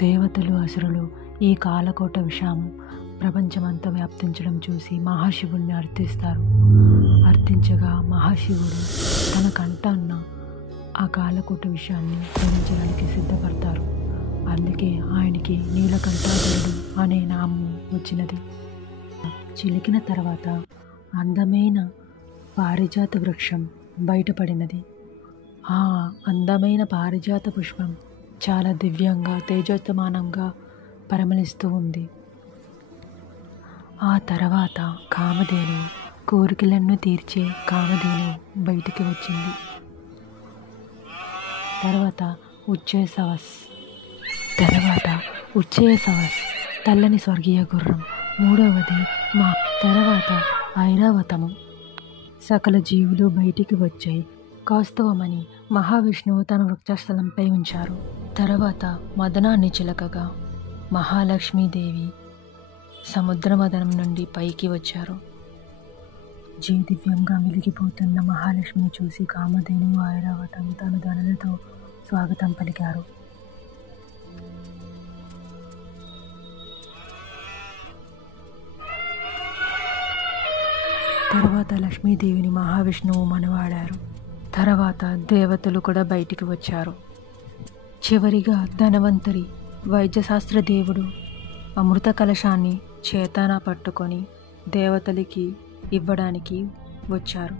దేవతలు అసురులు ఈ కాలకోట విషం ప్రపంచమంతా వ్యాప్తించడం చూసి మహాశివుణ్ణి అర్థిస్తారు. అర్థించగా మహాశివుడు తన కంఠాన్న ఆ కాలకోట విషయాన్ని గ్రహించడానికి సిద్ధపడతారు. అందుకే ఆయనకి నీలకంఠాధరుడు అనే నామం వచ్చినది. చిలికిన తర్వాత అందమైన పారిజాత వృక్షం బయటపడినది. ఆ అందమైన పారిజాత పుష్పం చాలా దివ్యంగా తేజోత్తమానంగా పరిమళిస్తూ ఉంది. ఆ తర్వాత కామధేను, కోరికలను తీర్చే కామధేను బయటికి వచ్చింది. తర్వాత ఉచ్చేసవస్ తెల్లని స్వర్గీయ గుర్రం. మూడవది తర్వాత ఐరావతము. సకల జీవులు బయటికి వచ్చాయి. కౌస్తవమని మహావిష్ణువు తన వృక్షస్థలంపై ఉంచారు. తర్వాత మదనాన్ని చిలకగా మహాలక్ష్మీదేవి సముద్రమదనం నుండి పైకి వచ్చారు. దివ్యంగా వెలిగిపోతున్న మహాలక్ష్మిని చూసి కామధేను, ఐరావతం తన ధనులతో స్వాగతం పలికారు. తర్వాత లక్ష్మీదేవిని మహావిష్ణువు మనవాడారు. తర్వాత దేవతలు కూడా బయటికి వచ్చారు. చివరిగా ధనవంతరి వైద్యశాస్త్ర దేవుడు అమృత కలశాన్ని చేతాన పట్టుకొని దేవతలకి ఇవ్వడానికి వచ్చారు.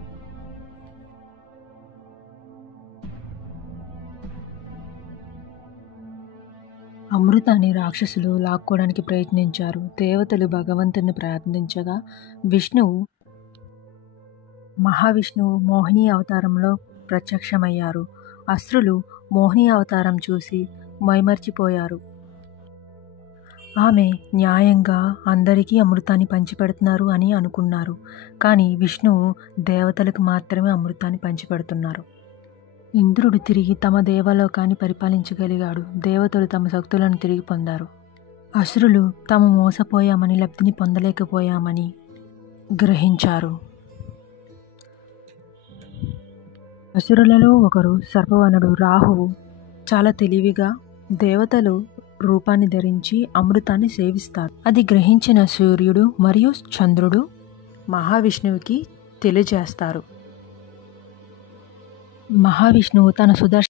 అమృతాన్ని రాక్షసులు లాక్కోవడానికి ప్రయత్నించారు. దేవతలు భగవంతుని ప్రార్థించగా మహావిష్ణువు మోహిని అవతారంలో ప్రత్యక్షమయ్యారు. అసురులు మోహిని అవతారం చూసి మైమర్చిపోయారు. ఆమె న్యాయంగా అందరికీ అమృతాన్ని పంచిపెడుతున్నారు అని అనుకున్నారు. కానీ విష్ణువు దేవతలకు మాత్రమే అమృతాన్ని పంచిపెడుతున్నారు. ఇంద్రుడు తిరిగి తమ దేవలోకాన్ని పరిపాలించగలిగాడు. దేవతలు తమ శక్తులను తిరిగి పొందారు. అసురులు తాము మోసపోయామని, లబ్ధిని పొందలేకపోయామని గ్రహించారు. అసురులలో ఒకరు సర్పవనుడు రాహువు చాలా తెలివిగా దేవతలు రూపాన్ని ధరించి అమృతాన్ని సేవిస్తారు. అది గ్రహించిన సూర్యుడు మరియు చంద్రుడు మహావిష్ణువుకి తెలియజేస్తారు. మహావిష్ణువు తన సుదర్శన